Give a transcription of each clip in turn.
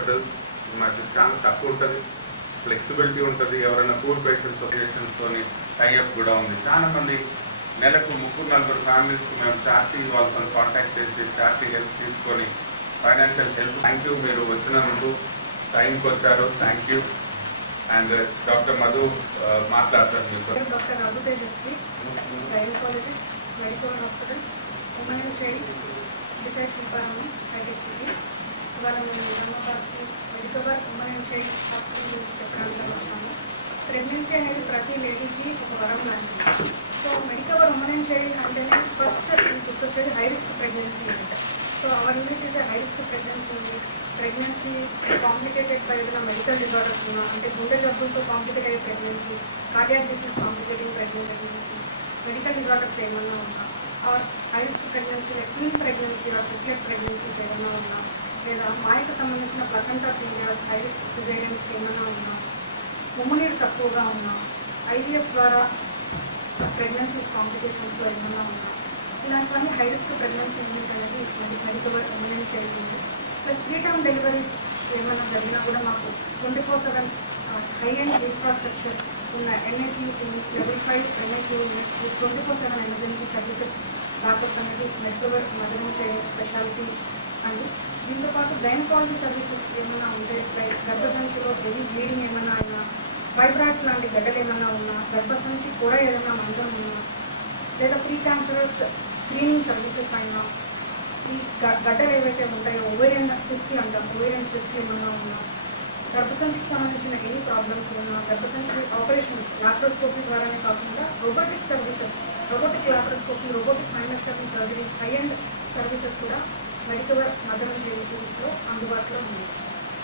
Hospitals మధ్య చాలా తక్కువ ఉంటుంది, ఫ్లెక్సిబిలిటీ ఉంటుంది. ఎవరైనా పూర్ పేషెంట్స్ అసోసియేషన్స్తోని టైఅప్ కూడా ఉంది. చాలామంది నెలకు 3-4 ఫ్యామిలీస్కి మేము చార్టీ వాళ్ళతో కాంటాక్ట్ చేసి చార్టీ హెల్ప్ తీసుకొని ఫైనాన్షియల్ హెల్ప్. థ్యాంక్ యూ, మీరు వచ్చినందుకు, టైంకి వచ్చారు, thank you. And doctor Madhu మాట్లాడతారు. మీకు doctor Abu Tejaswi, gynaecologist, medical hospital, women and child, beside Shilparamam, hitech City. ఇవాళ మేము బ్రహ్మపార్కి Medicover women and child hospital గురించి చెప్పడానికి వస్తాము. ప్రెగ్నెన్సీ అనేది ప్రతి లేడీకి ఒక వరం లాంటిది. So Medicover women and child అంటేనే ఫస్ట్ గుర్తొచ్చేది హై రిస్క్ ప్రెగ్నెన్సీ అంటే. సో అవర్ యూనిట్ అయితే హై రిస్క్ ప్రెగ్నెన్సీ ఉంది. ప్రెగ్నెన్సీ కాంప్లికేటెడ్ బై ఏదైనా మెడికల్ డిజార్డర్స్ ఉన్నా, అంటే గుండె జబ్బులతో కాంప్లికేట్ అయ్యే ప్రెగ్నెన్సీ, cardiac disease complicating pregnancy, medical disorders ఏమన్నా ఉన్నా, or high risk pregnancy, twin pregnancy or triplet pregnancies ఏమన్నా ఉన్నా, లేదా మాయకు సంబంధించిన placenta previous high risk caesareans ఏమైనా ఉన్నా, ఉమ్మనీరు తక్కువగా ఉన్నా, ఐవీఎఫ్ ద్వారా ప్రెగ్నెన్సీస్ కాంప్లికేషన్స్లో ఏమైనా ఉన్నా, ఇలాంటివన్నీ హై రిస్క్ ప్రెగ్నెన్సీ యూనిట్ అనేది మెడికవర్ ఉమెన్ అండ్ చైల్డ్ ఉంది. ప్లస్ ప్రీటర్మ్ డెలివరీస్ ఏమైనా జరిగినా కూడా మాకు 24/7 హై అండ్ ఇన్ఫ్రాస్ట్రక్చర్ ఉన్న NICU level 5 NICU unit 24/7 emergency services backup అనేది Medicover mother and child speciality అండి. దీంతో పాటు గైనకాలజీ సర్వీసెస్ ఏమైనా ఉంటే, లైక్ గర్భసంచిలో హెవీ బ్లీడింగ్ ఏమైనా అయినా, ఫైబ్రాయిడ్స్ లాంటి గడ్డలు ఏమైనా ఉన్నా, గర్భసంచి కూడా ఏదైనా మందం ఉన్నా, లేదా ప్రీ క్యాన్సరస్ స్క్రీనింగ్ సర్వీసెస్ అయినా, ఈ గడ్డలు ఏవైతే ఉంటాయో ఓవేరియన్ సిస్ట్లు అంటాం, ఓవేరియన్ సిస్ట్లు ఏమన్నా ఉన్నా, గర్భసంచికి సంబంధించిన ఎనీ ప్రాబ్లమ్స్ ఉన్నా, గర్భసంచి ఆపరేషన్స్ లాప్రోస్కోపీ ద్వారానే కాకుండా robotic services, robotic laparoscopy, robotic hysteroscopy surgeries, high end services కూడా మెడికవర్ మదర్ అండ్ చైల్డ్ యూనిట్లో అందుబాటులో ఉంది.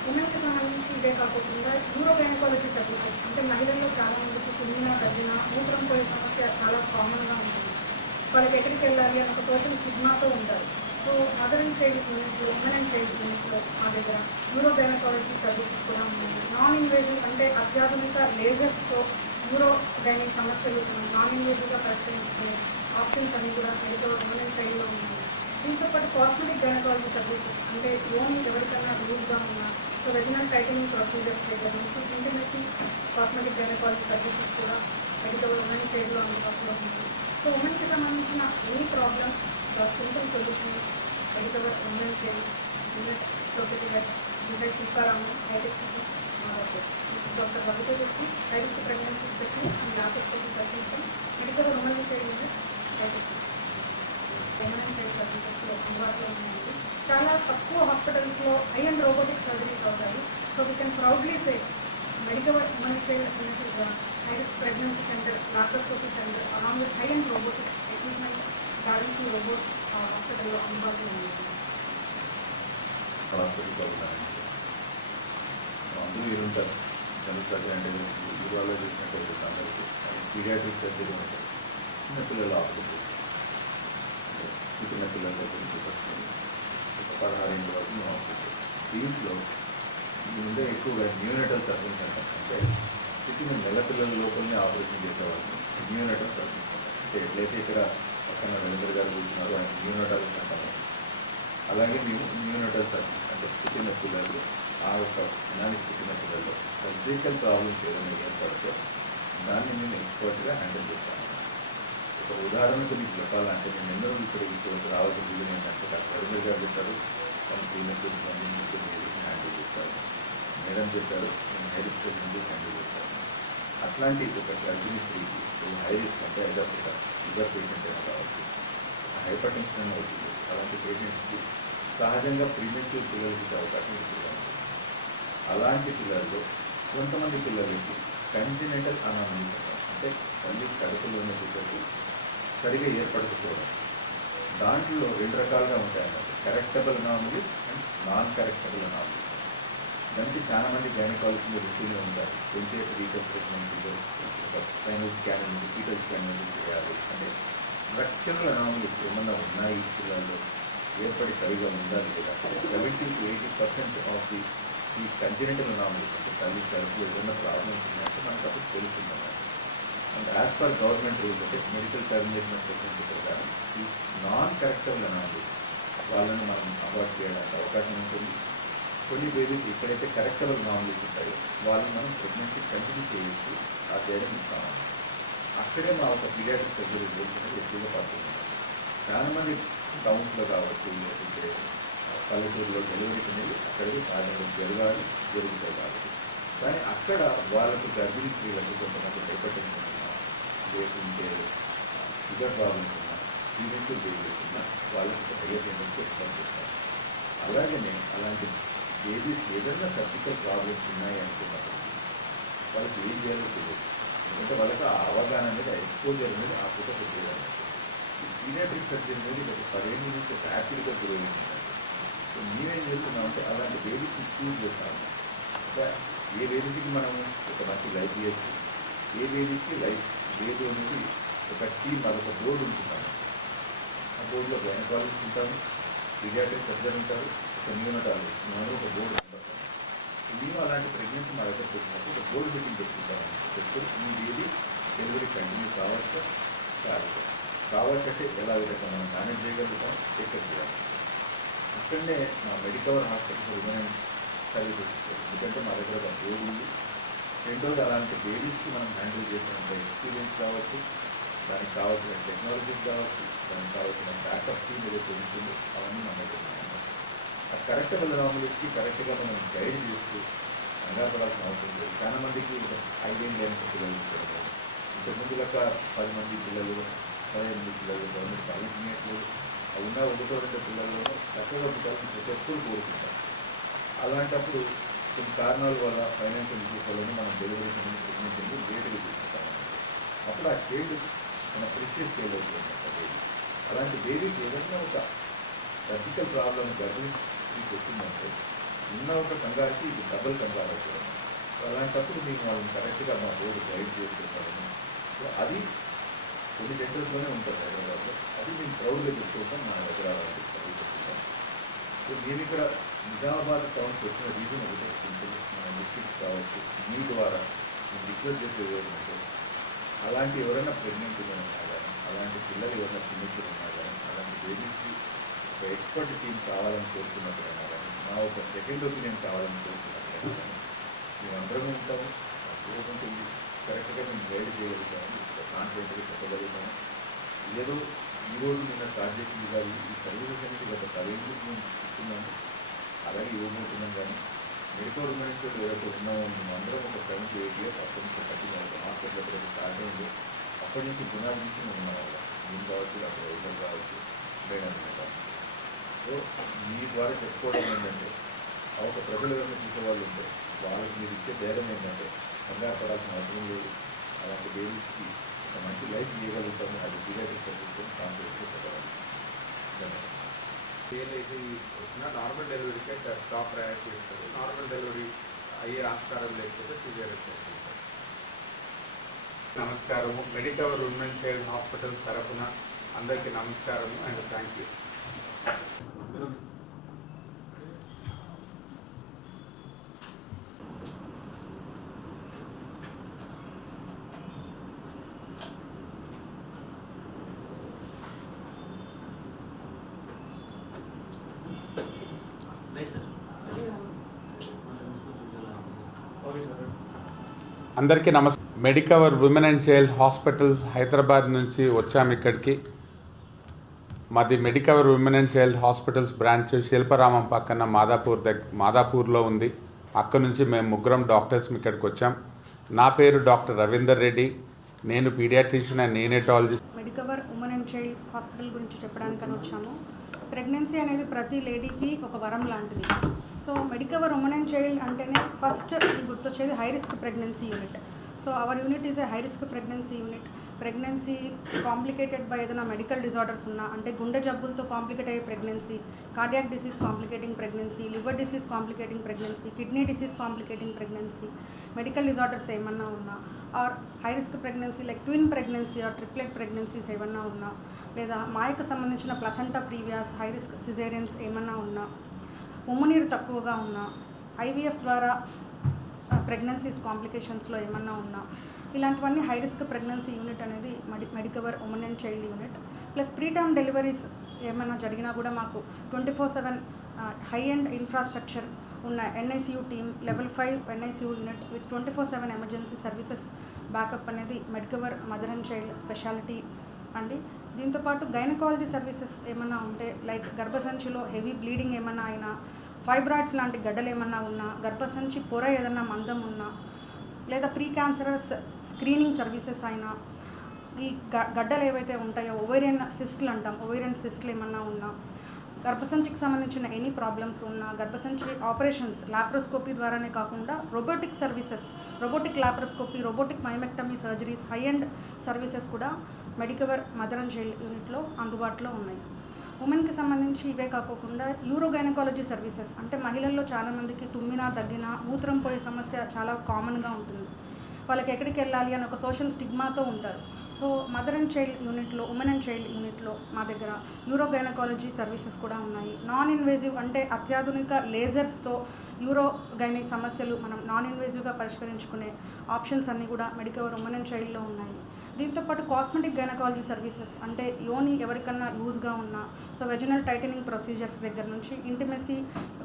ఉమెన్కి సంబంధించి ఇదే కాకుండా యూరో గైనకాలజీ సర్వీసెస్, అంటే మహిళల్లో చాలా మందికి సున్నిన తగ్గిన మూత్రం పోయే సమస్య చాలా కామన్గా ఉంటుంది. వాళ్ళకి ఎక్కడికి వెళ్ళాలి అని ఒక పర్సన్ స్టిగ్మాతో ఉంటారు. సో మదర్ అండ్ చైల్డ్ యూనిట్లో, ఉమెన్ అండ్ చైల్డ్ యూనిట్లో మా దగ్గర యూరో గైనకాలజీ సర్వీసెస్ కూడా ఉన్నాయి. నాన్ ఇన్వేజివ్ అంటే అత్యాధునిక లేజర్స్తో యూరో గైనిక్ సమస్యలు నాన్ ఇన్వేజివ్గా పరిష్కరించుకునే ఆప్షన్స్ అన్ని కూడా మెడికవర్ ఉమెన్ అండ్ చైల్డ్లో ఉన్నాయి. దీంతో పాటు కాస్మెటిక్ గైనకాలజీ సర్వీసెస్, అంటే లోన్ ఎవరికైనా లూజ్గా ఉన్నా, సో వెజినల్ టైటనింగ్ ప్రొసీజర్స్ దగ్గర నుంచి ఇంటిమసీ కాస్మెటిక్ గైనకాలజీ సర్వీసెస్ కూడా మెడికవర్ ఉమెన్ అండ్ చైల్డ్లో అందుబాటులో ఉంది. సో ఉమెన్కి సంబంధించిన any problems simple solution Medicover women and child unit professor beside Shilparamam, hitech City, doctor Abu Tejaswi, high risk pregnancy specialist and laparoscopy surgeon, Medicover women and child unit, హైటెక్ City. Women and child సర్వీసెస్లో అందుబాటులో ఉన్నాయి. చాలా తక్కువ హాస్పిటల్స్లో హై అండ్ రోబోటిక్ సర్జరీస్ అవుతాయి. So we can proudly say Medicover women and child unit high risk pregnancy centre, laparoscopy centre along with high and robotic equipment balancing robot హాస్పిటల్లో అందుబాటులో ఉంది. అందరూ ఉంటారు, జనరల్ సర్జరీ అంటే యూరాలజీ చూసినట్టు అందరికీ, paediatric surgery ఉంటుంది, చిన్నపిల్లల ఆపరేషన్, చిన్నపిల్లల గురించి 16 ఏళ్ళ వరకు మేము ఆపరేషన్. దీంట్లో ముందే ఎక్కువగా న్యూనటల్ సర్జన్స్ అంటాం, అంటే పుట్టిన నెల పిల్లల లోపలనే ఆపరేషన్ చేసేవాళ్ళని న్యూనటల్ సర్జన్స్ అంటాం. అంటే ఎట్లయితే ఇక్కడ పక్కన రవీంద్ర గారు కూర్చున్నారు, ఆయన న్యూనటాలజిస్ట్ అంటాము, అలాగే మేము న్యూనటల్ సర్జన్స్ అంటే పుట్టిన పిల్లలు, ఆ యొక్క క్షణానికి పుట్టిన పిల్లల్లో సర్జికల్ ప్రాబ్లమ్స్ ఏదైనా ఏర్పడితే దాన్ని మేము ఎక్స్పర్ట్గా హ్యాండిల్ చేస్తాము. ఒక ఉదాహరణకు మీకు చెప్పాలంటే నేను ఎన్నో ఇప్పుడు రావాల్సిన రీజన్ ఏంటంటే రవీంద్ర గారు చెప్పారు వాళ్ళు ప్రీమెచ్యూర్ హ్యాండిల్ చేస్తారు, మేడం చెప్పారు నేను హై రిస్క్ ప్రెగ్నెన్సీ హ్యాండిల్ చేస్తాను. అట్లాంటి ఒక గర్భిణీ స్త్రీకి హై రిస్క్ అంటే షుగర్ పేషెంట్ అయినా కావచ్చు, హైపర్ టెన్షన్ అయినా అవుతుంది, అలాంటి పేషెంట్స్కి సహజంగా ప్రీమెచ్యూర్ పిల్లలకి అవకాశం ఎక్కువగా ఉంటుంది. అలాంటి పిల్లల్లో కొంతమంది పిల్లలకి కంజెనిటల్ అనామలీస్ అంటే తల్లి కడుపులోనే బిడ్డకు సరిగా ఏర్పడకపోవడం, దాంట్లో 2 రకాలుగా ఉంటాయన్నమాట, correctable anomalies and non correctable anomalies. దానికి చాలామంది గైనకాలజిస్టులు రుచులు ఉంటారు, కొంచెం రీకన్స్ట్రక్షన్ స్పైనల్ స్కాన్ ఉంది, ఫీటల్ స్కాన్ చేయాలి, అంటే స్ట్రక్చరల్ అనామలీస్ ఏమన్నా ఉన్నాయి పిల్లల్లో ఏర్పడి సరిగా ఉండాలి లేదా. 70 to 80% ఆఫ్ ఈ కంజెనిటల్ అనామలీస్ అంటే తల్లి కడుపులో ఏదైనా ప్రాబ్లమ్స్ ఉన్నాయంటే మనకు అప్పుడు తెలుస్తుందన్నమాట. And as per government rules అంటే మెడికల్ టర్మినేషన్ సెక్షన్ ప్రకారం ఈ నాన్ కరెక్టబుల్ అనామలీస్ వాళ్ళని మనం అవాయిడ్ చేయడానికి అవకాశం ఉంటుంది. కొన్ని బేబీస్ ఎక్కడైతే కరెక్టర్ నార్మల్స్ ఉంటాయో వాళ్ళు మనం ప్రెగ్నెన్సీ కంటిన్యూ చేయొచ్చు ఆ చేయడం ఇస్తాము. అక్కడే మా ఒక పీడియాట్రిక్ సర్జరీ అనేది ఎక్కువగా పడుతుంది. చాలామంది టౌన్స్లో కావచ్చు లేకపోతే పల్లెటూరులో డెలివరీస్ అనేది అక్కడికి సాధారణ జరుగుతాయి కాబట్టి, కానీ అక్కడ వాళ్ళకు గర్భిణీ స్త్రీలకు కొంతమంది హైపర్టెన్షన్ ఉన్నా లేకుంటే షుగర్ ప్రాబ్లమ్స్ ఉన్నా ప్రీమెచ్యూర్ బేబీస్ ఉన్నా వాళ్ళకి హైయర్ పేమెంట్స్ ఎక్స్పెక్ట్ చేస్తారు. అలాగనే అలాంటి బేబీస్ ఏదైనా సర్జికల్ ప్రాబ్లమ్స్ ఉన్నాయి అనుకున్నప్పుడు వాళ్ళకి ఏం చేయాలో తెలియదు. ఎందుకంటే వాళ్ళకి ఆ అవగాహన అనేది ఎక్స్పోజర్ అనేది ఆ పూట పెట్టేది. ఈ పీడియాట్రిక్ సర్జరీ అనేది ఒక 10 ఏళ్ళ నుంచి ఒక యాక్టివ్గా గురవుతుంది. సో మేమేం చేస్తున్నామంటే అలాంటి బేబీస్ని చూస్ చేస్తాము. ఏ బేబీకి మనము ఒక మంచి లైఫ్ ఇవ్వచ్చు, ఏ బేబీకి లైఫ్ లేదు అనేది ఒక టీమ్ అదొక బోర్డు ఉంటున్నాము. ఆ బోర్డులో గైనకాలజిస్ట్ ఉంటాము, పీడియాట్రిక్ సర్జన్ ఉంటారు, ఒక న్యూనటాలజిస్ట్ ఒక బోర్డు ఉంటాము. మేము అలాంటి ప్రెగ్నెన్సీ మా దగ్గర పెట్టినప్పుడు ఒక బోర్డు మీటింగ్ పెట్టుకుంటాము. పెట్టుకుని మీ బేబీ డెలివరీ కంటిన్యూ కావచ్చు కావచ్చంటే ఎలా విధంగా మనం మేనేజ్ చేయగలుగుతాం, టేకప్ చేయాలి. అక్కడనే మా మెడికవర్ హాస్పిటల్ ఉమెన్ సర్వీసెస్, ఎందుకంటే మా దగ్గర ఒక బోర్డు ఉంది. రెండోది అలాంటి బేబీస్కి మనం హ్యాండిల్ చేసినంత ఎక్స్పీరియన్స్ కావచ్చు, దానికి కావాల్సిన టెక్నాలజీస్ కావచ్చు, దానికి కావాల్సిన బ్యాకప్ టీమ్ ఏదైతే ఉంటుంది అవన్నీ మన దగ్గర ఉన్నాయి. ఆ కరెక్ట్ నార్మల్స్కి కరెక్ట్గా మనం గైడ్ చేస్తూ కంగారపడాల్సిన అవసరం లేదు. చాలా మందికి 5 ఏళ్ళు లేని పిల్లలు ఉంటారు. ఇంతకుముందు లెక్క 10 మంది పిల్లలు 15 పిల్లలు గవర్నమెంట్ చదువుకునేట్లు ఉన్న 1-2 పిల్లల్లో చక్కగా పుట్టాలని ప్రతి ఒక్కరు కోరుకుంటారు. అలాంటప్పుడు కొన్ని కారణాల వల్ల ఫైనాన్షియల్ ఇష్యూస్ వల్ల మనం డెలివరీ ప్రెగ్నెన్సీ లేట్గా తీసుకుంటాం. అప్పుడు ఆ చైల్డ్ మన ప్రిషియస్ చైల్డ్ అవుతుంది. అలాంటి బేబీకి ఏదైనా ఒక సర్జికల్ ప్రాబ్లం గర్భిణీకి వచ్చిందంటే ఉన్న ఒక కంగారుకి ఇది డబుల్ కంగారు అవుతుంది. అలాంటప్పుడు మేము వాళ్ళని కరెక్ట్గా మా బోర్డు గైడ్ చేస్తుంటాము. సో అది కొన్ని సెంటర్స్లోనే ఉంటుంది హైదరాబాద్లో. అది మేము ప్రౌడ్గా చెప్పుకుంటాం, మన దగ్గర చెప్పుకుంటాం. సో మేము ఇక్కడ నిజామాబాద్ టౌన్కి వచ్చిన రీజన్ ఒకటే సింపుల్. మన డిస్ట్రిక్ట్ కావచ్చు మీ ద్వారా మేము రిక్వెస్ట్ చేసేది ఏంటంటే అలాంటి ఎవరైనా ప్రెగ్నెంట్ ఉన్నా కానీ, అలాంటి పిల్లలు ఎవరైనా ప్రెగ్నెంట్ ఉన్నా కానీ, అలాంటి బేబీస్కి ఒక ఎక్స్పర్ట్ టీం కావాలని కోరుకున్నప్పుడైనా కానీ, మా ఒక సెకండ్ ఒపీనియన్ కావాలని కోరుకున్నప్పుడైనా కానీ మేమందరము ఉంటాము. ఉంటుంది కరెక్ట్గా మేము గైడ్ చేయగలుగుతాము, కాన్ఫిడెంట్గా చెప్పగలుగుతాము. ఏదో ఈరోజు నిన్న స్టార్ట్ చేసింది కాదు, ఈ సర్వీసెస్ అనేది గత 10 ఏళ్ళు మేము ఇస్తున్నాము, అలాగే ఇవ్వబోతున్నాం. కానీ మెడికల్ ఉమెన్స్ ఎవరైతే ఉన్నామో మేము అందరం ఒక 7 to 8 years అప్పటి నుంచి కట్టిన హాస్పిటల్ ఎప్పుడైతే స్టార్ట్ అయిందో అప్పటి నుంచి గుణాల నుంచి మేము ఉన్నాం. వాళ్ళ మేము కావచ్చు, అక్కడ వైద్యులు కావచ్చు, మేడం కావచ్చు. సో మీ ద్వారా చెప్పుకోవడం ఏంటంటే ఒక ప్రజలు ఎవరైనా చూసేవాళ్ళు ఉంటే వాళ్ళకి మీరు ఇచ్చే ధైర్యం ఏంటంటే కంగారు పడాల్సిన అవసరం లేదు. అలాంటి బేబీస్కి ఒక మంచి లైఫ్ ఇవ్వగలుగుతాము. అది పీడియాట్రిక్ సర్వీస్ కాన్ఫిడెన్స్ చెప్పగలరు. ధన్యవాదాలు. ఏదైతే వచ్చినా నార్మల్ డెలివరీకే టాప్ ప్రయారిటీ ఇస్తారు. నార్మల్ డెలివరీ అయ్యే ఆస్కారం లేకపోతే సిజేరియన్ చేసుకుంటారు. నమస్కారము. మెడికవర్ ఉమెన్ చైల్డ్ హాస్పిటల్ తరఫున అందరికీ నమస్కారము అండ్ థ్యాంక్ యూ. అందరికీ నమస్కారం. Medicover women and child hospitals Hyderabad నుంచి వచ్చాము ఇక్కడికి. మాది Medicover women and child hospitals branch Shilparamam పక్కన మాదాపూర్లో ఉంది. అక్కడ నుంచి మేము 3 డాక్టర్స్ ఇక్కడికి వచ్చాం. నా పేరు డాక్టర్ రవీందర్ రెడ్డి. నేను paediatrician and neonatologist. Medicover women and child hospital గురించి చెప్పడానికని వచ్చాము. ప్రెగ్నెన్సీ అనేది ప్రతి లేడీకి ఒక వరం లాంటిది. So Medicover women and child అంటేనే ఫస్ట్ గుర్తొచ్చేది high risk pregnancy unit. So our unit is a high risk pregnancy unit. Pregnancy complicated by ఏదైనా మెడికల్ డిజార్డర్స్ ఉన్నా, అంటే గుండె జబ్బులతో కాంప్లికేట్ అయ్యే ప్రెగ్నెన్సీ, cardiac disease complicating pregnancy, liver disease complicating pregnancy, kidney disease complicating pregnancy, medical disorders ఏమన్నా ఉన్నా, or high risk pregnancy like twin pregnancy or triplet pregnancies ఏమన్నా ఉన్నా, లేదా మాయకు సంబంధించిన ప్లసెంటా ప్రీవియాస్ హై రిస్క్ సిజేరియన్స్ ఏమన్నా ఉన్నా, ఉమ్మనీరు తక్కువగా ఉన్నా, ఐవీఎఫ్ ద్వారా ప్రెగ్నెన్సీస్ కాంప్లికేషన్స్లో ఏమన్నా ఉన్నా, ఇలాంటివన్నీ హై రిస్క్ ప్రెగ్నెన్సీ యూనిట్ అనేది Medicover women and child unit. Plus pre term deliveries ఏమైనా జరిగినా కూడా మాకు 24/7 హై అండ్ ఇన్ఫ్రాస్ట్రక్చర్ ఉన్న NICU team level 5 NICU unit with 24/7 emergency services backup అనేది Medicover mother and child speciality అండి. దీంతోపాటు గైనకాలజీ సర్వీసెస్ ఏమన్నా ఉంటే లైక్ గర్భసంచిలో హెవీ బ్లీడింగ్ ఏమన్నా అయినా, ఫైబ్రాయిడ్స్ లాంటి గడ్డలు ఏమన్నా ఉన్నా, గర్భసంచి పొర ఏదన్నా మందం ఉన్నా, లేదా ప్రీ క్యాన్సరస్ స్క్రీనింగ్ సర్వీసెస్ అయినా, ఈ గడ్డలు ఏవైతే ఉంటాయో ఓవేరియన్ సిస్ట్లు అంటాం, ఓవేరియన్ సిస్ట్లు ఏమన్నా ఉన్నా, గర్భసంచికి సంబంధించిన ఎనీ ప్రాబ్లమ్స్ ఉన్నా, గర్భసంచి ఆపరేషన్స్ లాప్రోస్కోపీ ద్వారానే కాకుండా robotic services, robotic laparoscopy, robotic myomectomy surgeries, high end services కూడా మెడికవర్ మదర్ అండ్ చైల్డ్ యూనిట్లో అందుబాటులో ఉన్నాయి. ఉమెన్కి సంబంధించి ఇవే కాకుండా యూరోగైనకాలజీ సర్వీసెస్ అంటే మహిళల్లో చాలామందికి తుమ్మినా దగ్గినా మూత్రం పోయే సమస్య చాలా కామన్గా ఉంటుంది. వాళ్ళకి ఎక్కడికి వెళ్ళాలి అని ఒక సోషల్ స్టిగ్మాతో ఉంటారు. సో మదర్ అండ్ చైల్డ్ యూనిట్లో, ఉమెన్ అండ్ చైల్డ్ యూనిట్లో మా దగ్గర యూరోగైనకాలజీ సర్వీసెస్ కూడా ఉన్నాయి. నాన్ ఇన్వేజివ్ అంటే అత్యాధునిక లేజర్స్తో యూరోగైనీ సమస్యలు మనం నాన్ ఇన్వేజివ్గా పరిష్కరించుకునే ఆప్షన్స్ అన్నీ కూడా మెడికవర్ ఉమెన్ అండ్ చైల్డ్లో ఉన్నాయి. దీంతోపాటు కాస్మెటిక్ గైనకాలజీ సర్వీసెస్ అంటే యోని ఎవరికన్నా లూజ్గా ఉన్నా, సో వెజినల్ టైటనింగ్ ప్రొసీజర్స్ దగ్గర నుంచి ఇంటిమెసీ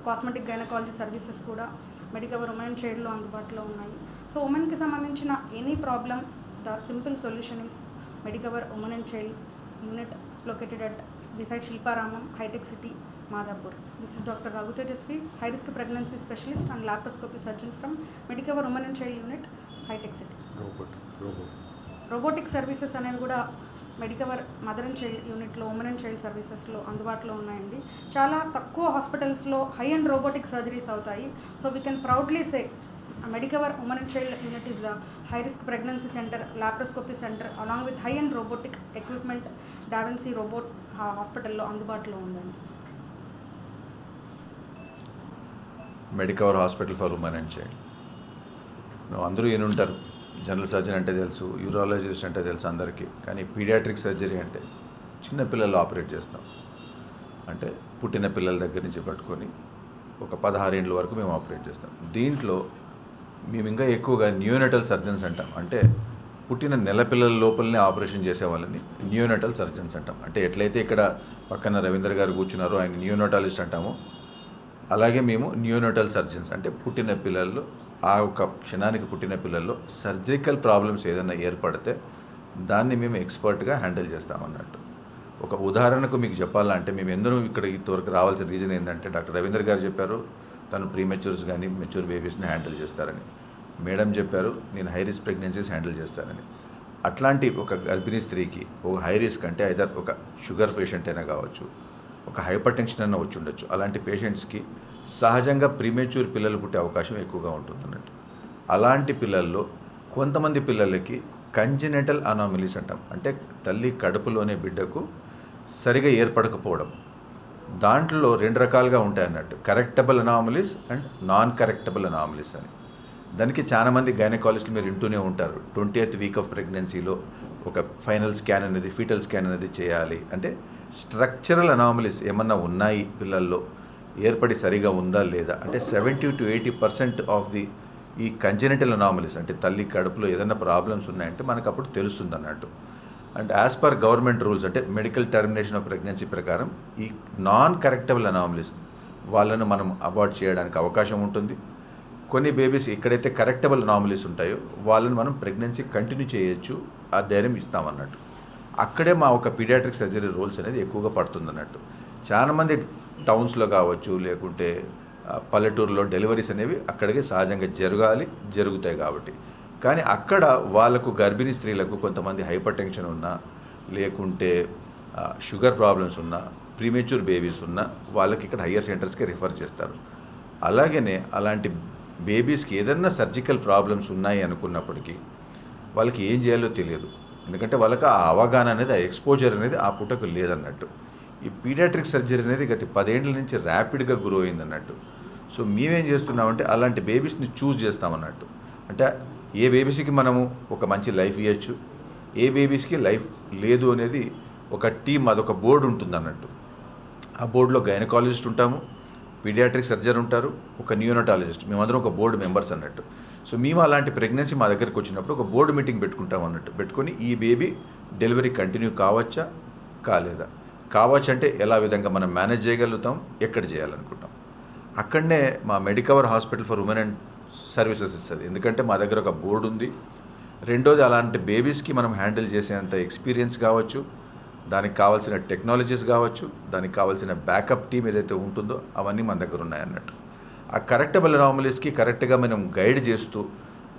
కాస్మెటిక్ గైనకాలజీ సర్వీసెస్ కూడా మెడికవర్ ఉమెన్ అండ్ చైల్డ్లో అందుబాటులో ఉన్నాయి. సో ఉమెన్కి సంబంధించిన any problem, the simple solution is Medicover women and child unit located at beside Shilparamam, High-Tech City, Madhapur. This is Dr. Raghu Tejasvi, high-risk pregnancy specialist and laparoscopy surgeon from Medicover Women and Child Unit, High-Tech City. Robotic services అనేవి కూడా Medicover mother and child యూనిట్లో, women and child సర్వీసెస్లో అందుబాటులో ఉన్నాయండి. చాలా తక్కువ హాస్పిటల్స్లో high and robotic surgeries అవుతాయి. So we can proudly say Medicover women and child unit is the high risk pregnancy centre, laparoscopy centre along with high and robotic equipment DaVinci robot హాస్పిటల్లో అందుబాటులో ఉందండి. Medicover hospital for women and child. అందరూ ఏనుంటారు, general surgeon అంటే తెలుసు, urologist అంటే తెలుసు అందరికీ. కానీ పీడియాట్రిక్ సర్జరీ అంటే చిన్న పిల్లలు ఆపరేట్ చేస్తాం. అంటే పుట్టిన పిల్లల దగ్గర నుంచి పట్టుకొని ఒక 16 ఏళ్ళ వరకు మేము ఆపరేట్ చేస్తాం. దీంట్లో మేము ఇంకా ఎక్కువగా న్యూనటల్ సర్జన్స్ అంటాం. అంటే పుట్టిన నెల పిల్లల లోపలనే ఆపరేషన్ చేసే వాళ్ళని న్యూనటల్ సర్జన్స్ అంటాం. అంటే ఎట్లయితే ఇక్కడ పక్కన రవీంద్ర గారు కూర్చున్నారో ఆయన న్యూనటాలిస్ట్ అంటామో, అలాగే మేము న్యూనటల్ సర్జన్స్ అంటే పుట్టిన పిల్లల్లో ఆ ఒక క్షణానికి పుట్టిన పిల్లల్లో సర్జికల్ ప్రాబ్లమ్స్ ఏదైనా ఏర్పడితే దాన్ని మేము ఎక్స్పర్ట్గా హ్యాండిల్ చేస్తామన్నట్టు. ఒక ఉదాహరణకు మీకు చెప్పాలంటే మేము ఎందరూ ఇక్కడ ఇంతవరకు రావాల్సిన రీజన్ ఏంటంటే, డాక్టర్ రవీంద్ర గారు చెప్పారు తను ప్రీమెచ్యూర్స్ కానీ మెచ్యూర్ బేబీస్ని హ్యాండిల్ చేస్తారని. మేడం చెప్పారు నేను హై రిస్క్ ప్రెగ్నెన్సీస్ హ్యాండిల్ చేస్తానని. అట్లాంటి ఒక గర్భిణీ స్త్రీకి ఒక హై రిస్క్ అంటే ఐదర్ ఒక షుగర్ పేషెంట్ అయినా కావచ్చు, ఒక హైపర్ టెన్షన్ అయినా వచ్చి ఉండొచ్చు. అలాంటి పేషెంట్స్కి సహజంగా ప్రీమెచ్యూర్ పిల్లలు పుట్టే అవకాశం ఎక్కువగా ఉంటుంది అన్నట్టు. అలాంటి పిల్లల్లో కొంతమంది పిల్లలకి కంజెనిటల్ అనామలీస్ అంటాం. అంటే తల్లి కడుపులోనే బిడ్డకు సరిగా ఏర్పడకపోవడం. దాంట్లో 2 రకాలుగా ఉంటాయి అన్నట్టు, correctable anomalies and non correctable anomalies అని. దానికి చాలామంది గైనకాలజిస్టులు మీరు వింటూనే ఉంటారు. 20th వీక్ ఆఫ్ ప్రెగ్నెన్సీలో ఒక ఫైనల్ స్కాన్ అనేది, ఫీటల్ స్కాన్ అనేది చేయాలి. అంటే స్ట్రక్చరల్ అనామలీస్ ఏమన్నా ఉన్నాయి పిల్లల్లో, ఏర్పడి సరిగా ఉందా లేదా, అంటే 70 to 80% ఆఫ్ ది ఈ కంజెనిటల్ అనామలీస్ అంటే తల్లి కడుపులో ఏదైనా ప్రాబ్లమ్స్ ఉన్నాయంటే మనకు అప్పుడు తెలుస్తుంది అన్నట్టు. And as per government rules అంటే మెడికల్ టర్మినేషన్ ఆఫ్ ప్రెగ్నెన్సీ ప్రకారం ఈ నాన్ కరెక్టబుల్ అనామలీస్ వాళ్ళను మనం అవాయిడ్ చేయడానికి అవకాశం ఉంటుంది. కొన్ని బేబీస్ ఎక్కడైతే కరెక్టబుల్ అనామలీస్ ఉంటాయో వాళ్ళని మనం ప్రెగ్నెన్సీ కంటిన్యూ చేయొచ్చు, ఆ ధైర్యం ఇస్తామన్నట్టు. అక్కడే మా ఒక పీడియాట్రిక్ సర్జరీ రోల్స్ అనేది ఎక్కువగా పడుతుంది అన్నట్టు. చాలామంది టౌన్స్లో కావచ్చు లేకుంటే పల్లెటూరులో డెలివరీస్ అనేవి అక్కడికి సహజంగా జరుగుతాయి కాబట్టి. కానీ అక్కడ వాళ్ళకు గర్భిణీ స్త్రీలకు కొంతమంది హైపర్ టెన్షన్ ఉన్నా, లేకుంటే షుగర్ ప్రాబ్లమ్స్ ఉన్నా, ప్రీమెచ్యూర్ బేబీస్ ఉన్నా వాళ్ళకి ఇక్కడ హయ్యర్ సెంటర్స్కి రిఫర్ చేస్తారు. అలాగనే అలాంటి బేబీస్కి ఏదైనా సర్జికల్ ప్రాబ్లమ్స్ ఉన్నాయి అనుకున్నప్పటికీ వాళ్ళకి ఏం చేయాలో తెలియదు. ఎందుకంటే వాళ్ళకి ఆ అవగాహన అనేది, ఆ ఎక్స్పోజర్ అనేది ఆ పూటకు లేదన్నట్టు. ఈ పీడియాట్రిక్ సర్జరీ అనేది గత 10 ఏళ్ళ నుంచి ర్యాపిడ్గా గ్రో అయిందన్నట్టు. సో మేమేం చేస్తున్నామంటే అలాంటి బేబీస్ని చూస్ చేస్తామన్నట్టు. అంటే ఏ బేబీస్కి మనము ఒక మంచి లైఫ్ ఇవ్వచ్చు, ఏ బేబీస్కి లైఫ్ లేదు అనేది ఒక టీమ్, అదొక బోర్డు ఉంటుంది అన్నట్టు. ఆ బోర్డులో గైనకాలజిస్ట్ ఉంటాము, పీడియాట్రిక్ సర్జన్ ఉంటారు, ఒక న్యూనటాలజిస్ట్, మేమందరం ఒక బోర్డు మెంబర్స్ అన్నట్టు. సో మేము అలాంటి ప్రెగ్నెన్సీ మా దగ్గరికి వచ్చినప్పుడు ఒక బోర్డు మీటింగ్ పెట్టుకుంటాం అన్నట్టు. పెట్టుకొని ఈ బేబీ డెలివరీ కంటిన్యూ కావచ్చా కాలేదా, కావచ్చు అంటే ఎలా విధంగా మనం మేనేజ్ చేయగలుగుతాం, ఎక్కడ చేయాలనుకుంటాం. అక్కడనే మా Medicover hospital for women and services ఇస్తుంది. ఎందుకంటే మా దగ్గర ఒక బోర్డు ఉంది. రెండోది, అలాంటి బేబీస్కి మనం హ్యాండిల్ చేసేంత ఎక్స్పీరియన్స్ కావచ్చు, దానికి కావాల్సిన టెక్నాలజీస్ కావచ్చు, దానికి కావాల్సిన బ్యాకప్ టీమ్ ఏదైతే ఉంటుందో అవన్నీ మన దగ్గర ఉన్నాయన్నట్టు. ఆ కరెక్టబుల్ అనామలీస్కి కరెక్ట్గా మనం గైడ్ చేస్తూ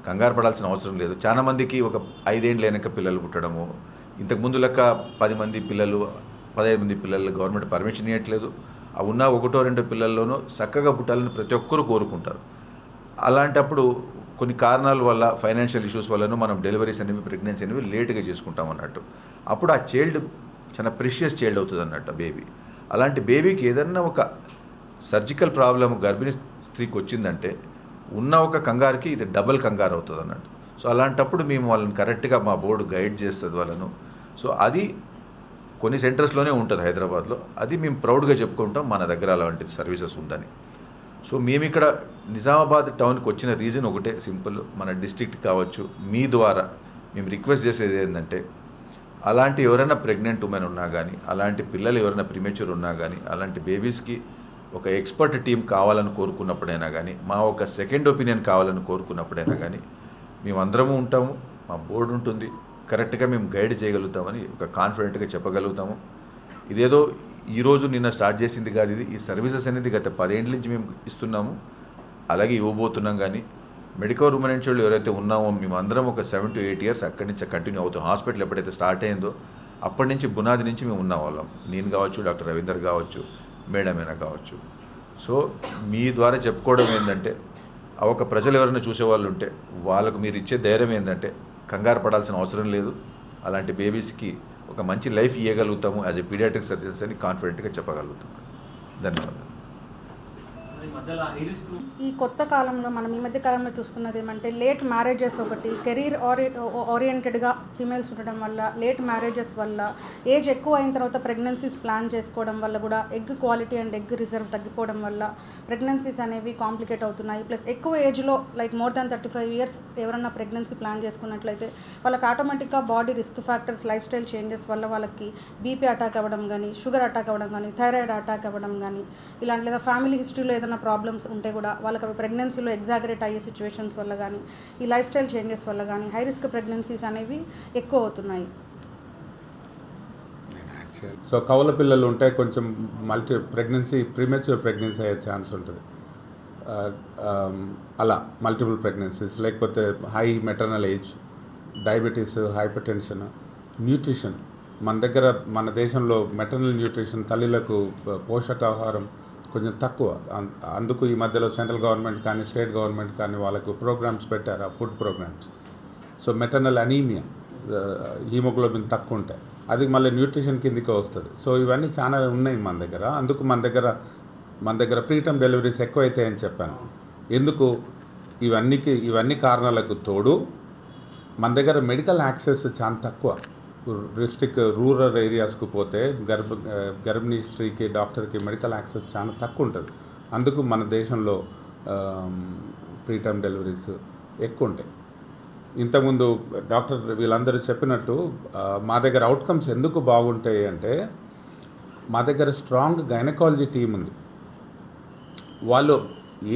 కంగారు పడాల్సిన అవసరం లేదు. చాలామందికి ఒక 5 ఏళ్ళు వెనక పిల్లలు పుట్టడము, ఇంతకుముందు లెక్క 10 మంది పిల్లలు 15 మంది పిల్లలు గవర్నమెంట్ పర్మిషన్ ఇవ్వట్లేదు. ఆ ఉన్న 1-2 పిల్లల్లోనూ చక్కగా పుట్టాలని ప్రతి ఒక్కరూ కోరుకుంటారు. అలాంటప్పుడు కొన్ని కారణాల వల్ల, ఫైనాన్షియల్ ఇష్యూస్ వల్లనూ మనం డెలివరీస్ అనేవి, ప్రెగ్నెన్సీ అనేవి లేట్గా చేసుకుంటాం అన్నట్టు. అప్పుడు ఆ చైల్డ్ చాలా ప్రెషియస్ చైల్డ్ అవుతుంది అన్నట్టు బేబీ. అలాంటి బేబీకి ఏదన్నా ఒక సర్జికల్ ప్రాబ్లమ్ గర్భిణీ స్త్రీకి వచ్చిందంటే ఉన్న ఒక కంగారుకి ఇది డబుల్ కంగారు అవుతుంది అన్నట్టు. సో అలాంటప్పుడు మేము వాళ్ళని కరెక్ట్గా మా బోర్డు గైడ్ చేస్తుంది వాళ్ళను. సో అది కొన్ని సెంటర్స్లోనే ఉంటుంది హైదరాబాద్లో. అది మేము ప్రౌడ్గా చెప్పుకుంటాం మన దగ్గర అలాంటి సర్వీసెస్ ఉందని. సో మేము ఇక్కడ నిజామాబాద్ టౌన్కి వచ్చిన రీజన్ ఒకటే సింపుల్. మన డిస్ట్రిక్ట్ కావచ్చు, మీ ద్వారా మేము రిక్వెస్ట్ చేసేది ఏంటంటే, అలాంటి ఎవరైనా ప్రెగ్నెంట్ ఉమెన్ ఉన్నా కానీ, అలాంటి పిల్లలు ఎవరైనా ప్రీమెచ్యూర్ ఉన్నా కానీ, అలాంటి బేబీస్కి ఒక ఎక్స్పర్ట్ టీం కావాలని కోరుకున్నప్పుడైనా కానీ, మా ఒక సెకండ్ ఒపీనియన్ కావాలని కోరుకున్నప్పుడైనా కానీ మేమందరము ఉంటాము. మా బోర్డు ఉంటుంది. కరెక్ట్గా మేము గైడ్ చేయగలుగుతామని ఒక కాన్ఫిడెంట్గా చెప్పగలుగుతాము. ఇదేదో ఈరోజు నిన్న స్టార్ట్ చేసింది కాదు ఇది. ఈ సర్వీసెస్ అనేది గత 10 ఏళ్ళ నుంచి మేము ఇస్తున్నాము, అలాగే ఇవ్వబోతున్నాం. కానీ మెడికవర్ ఉమెన్ అండ్ చైల్డ్ ఎవరైతే ఉన్నామో మేమందరం ఒక 7 to 8 years అక్కడి నుంచి కంటిన్యూ అవుతాం. హాస్పిటల్ ఎప్పుడైతే స్టార్ట్ అయిందో అప్పటి నుంచి బునాది నుంచి మేము ఉన్న వాళ్ళం. నేను కావచ్చు, డాక్టర్ రవీందర్ కావచ్చు, మేడమైనా కావచ్చు. సో మీ ద్వారా చెప్పుకోవడం ఏంటంటే, ఆ ఒక ప్రజలు ఎవరైనా చూసేవాళ్ళు ఉంటే వాళ్ళకు మీరు ఇచ్చే ధైర్యం ఏంటంటే, కంగారు పడాల్సిన అవసరం లేదు. అలాంటి బేబీస్కి ఒక మంచి లైఫ్ ఇవ్వగలుగుతాము యాజ్ ఎ పీడియాట్రిక్ సర్జన్స్ అని కాన్ఫిడెంట్గా చెప్పగలుగుతాము. ధన్యవాదాలు. ఈ కొత్త కాలంలో మనం ఈ మధ్య కాలంలో చూస్తున్నది ఏమంటే, లేట్ మ్యారేజెస్ ఒకటి, కెరీర్ ఓరియంటెడ్గా ఫీమేల్స్ ఉండడం వల్ల, లేట్ మ్యారేజెస్ వల్ల, ఏజ్ ఎక్కువ అయిన తర్వాత ప్రెగ్నెన్సీస్ ప్లాన్ చేసుకోవడం వల్ల కూడా egg quality and egg reserve తగ్గిపోవడం వల్ల ప్రెగ్నెన్సీస్ అనేవి కాంప్లికేట్ అవుతున్నాయి. ప్లస్ ఎక్కువ ఏజ్లో లైక్ మోర్ దాన్ 35 years ఎవరన్నా ప్రెగ్నెన్సీ ప్లాన్ చేసుకున్నట్లయితే వాళ్ళకి ఆటోమేటిక్గా body risk factors, life style changes వల్ల వాళ్ళకి బీపీ అటాక్ అవ్వడం కానీ, షుగర్ అటాక్ అవ్వడం కానీ, థైరాయిడ్ అటాక్ అవ్వడం కానీ, ఇలాంటి లేదా ఫ్యామిలీ హిస్టరీలో ఏదైనా ప్రాబ్లమ్స్ ఉంటే కూడా వాళ్ళకి అవి ప్రెగ్నెన్సీలో ఎగ్జాగరేట్ అయ్యే సిచ్యువేషన్స్ వల్ల కానీ, ఈ లైఫ్ స్టైల్ చేంజెస్ వల్ల కానీ హై రిస్క్ ప్రెగ్నెన్సీస్ అనేవి ఎక్కువ అవుతున్నాయి. సో కౌల పిల్లలు ఉంటే కొంచెం ప్రీమెచ్యూర్ ప్రెగ్నెన్సీ అయ్యే ఛాన్స్ ఉంటుంది. అలా మల్టిపుల్ ప్రెగ్నెన్సీస్, లేకపోతే high maternal age, diabetes, hyper tension, nutrition. మన దేశంలో మెటర్నల్ న్యూట్రిషన్, తల్లిలకు పోషకాహారం కొంచెం తక్కువ. అందుకు ఈ మధ్యలో సెంట్రల్ గవర్నమెంట్ కానీ, స్టేట్ గవర్నమెంట్ కానీ వాళ్ళకు ప్రోగ్రామ్స్ పెట్టారు, ఆ food programmes. So maternal anaemia, haemoglobin తక్కువ ఉంటాయి, అది మళ్ళీ న్యూట్రిషన్ కిందకే వస్తుంది. సో ఇవన్నీ చాలా ఉన్నాయి మన దగ్గర. అందుకు మన దగ్గర ప్రీటర్మ్ డెలివరీస్ ఎక్కువ అవుతాయని చెప్పాను. ఎందుకు? ఇవన్నీ కారణాలకు తోడు మన దగ్గర మెడికల్ యాక్సెస్ చాలా తక్కువ. రూరల్ ఏరియాస్కు పోతే గర్భిణీ స్త్రీకి, డాక్టర్కి మెడికల్ యాక్సెస్ చాలా తక్కువ ఉంటుంది. అందుకు మన దేశంలో ప్రీటర్మ్ డెలివరీస్ ఎక్కువ ఉంటాయి. ఇంతకుముందు డాక్టర్ వీళ్ళందరూ చెప్పినట్టు మా దగ్గర అవుట్కమ్స్ ఎందుకు బాగుంటాయి అంటే, మా దగ్గర స్ట్రాంగ్ గైనకాలజీ టీం ఉంది. వాళ్ళు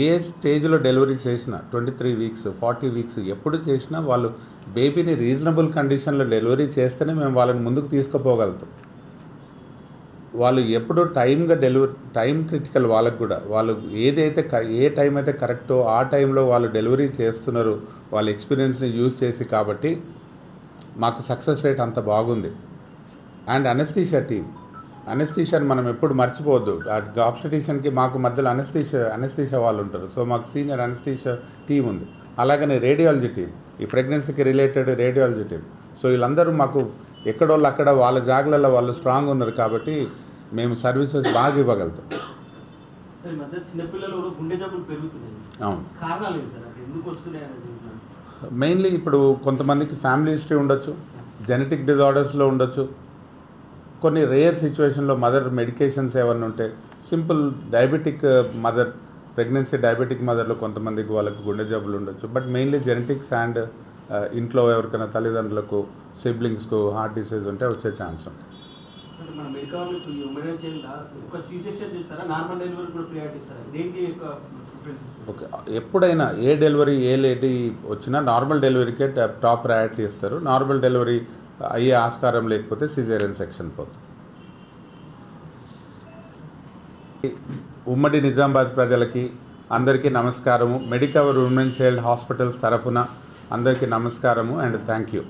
ఏ స్టేజ్లో డెలివరీ చేసినా, 23 weeks, 40 weeks ఎప్పుడు చేసినా వాళ్ళు బేబీని రీజనబుల్ కండిషన్లో డెలివరీ చేస్తేనే మేము వాళ్ళని ముందుకు తీసుకుపోగలుగుతాం. వాళ్ళు ఎప్పుడు టైం క్రిటికల్ వాళ్ళకు కూడా. వాళ్ళు ఏ టైం అయితే కరెక్టో ఆ టైంలో వాళ్ళు డెలివరీ చేస్తున్నారు, వాళ్ళ ఎక్స్పీరియన్స్ని యూజ్ చేసి. కాబట్టి మాకు సక్సెస్ రేట్ అంత బాగుంది. అండ్ అనెస్థీషియాని మనం ఎప్పుడు మర్చిపోవద్దు. ఆబ్స్టెటిషియన్కి మాకు మధ్యలో అనెస్థీషియా వాళ్ళు ఉంటారు. సో మాకు సీనియర్ అనెస్థీషియా టీం ఉంది. అలాగనే రేడియాలజీ టీం, ఈ ప్రెగ్నెన్సీకి రిలేటెడ్ రేడియాలజీ టీం. సో వీళ్ళందరూ మాకు ఎక్కడోళ్ళు అక్కడ వాళ్ళ జాగ్లలో వాళ్ళు స్ట్రాంగ్ ఉన్నారు. కాబట్టి మేము సర్వీసెస్ బాగా ఇవ్వగలుగుతాం. అవును, మెయిన్లీ ఇప్పుడు కొంతమందికి ఫ్యామిలీ హిస్టరీ ఉండొచ్చు, జెనెటిక్ డిజార్డర్స్లో ఉండొచ్చు, కొన్ని రేర్ సిచ్యువేషన్లో మదర్ మెడికేషన్స్ ఏమన్నా ఉంటే, సింపుల్ డయాబెటిక్ మదర్లో కొంతమందికి వాళ్ళకి గుండె జబ్బులు ఉండొచ్చు. బట్ మెయిన్లీ జెనెటిక్స్ అండ్ ఇంట్లో ఎవరికైనా తల్లిదండ్రులకు, సిబ్లింగ్స్కు హార్ట్ డిసీజ్ ఉంటే వచ్చే ఛాన్స్ ఉంటుంది. మెడికల్ ఉమెన్ చైల్డ్ ఒక సి సెక్షన్ చేస్తారా, నార్మల్ డెలివరీ కూడా ప్రియారిటీ ఇస్తారా? దేనికి ఎక్కువ ప్రిఫరెన్స్ ఇస్తారు? ఓకే, ఎప్పుడైనా ఏ డెలివరీ ఏ లేడీ వచ్చినా నార్మల్ డెలివరీకే టాప్ ప్రయారిటీ ఇస్తారు. నార్మల్ డెలివరీ అయ్యే ఆస్కారం లేకపోతే సిజేరియన్ సెక్షన్ పోతుంది. ఉమ్మడి నిజామాబాద్ ప్రజలకి అందరికీ నమస్కారము. మెడికవర్ ఉమెన్ చైల్డ్ హాస్పిటల్స్ తరఫున అందరికీ నమస్కారము అండ్ థ్యాంక్ యూ.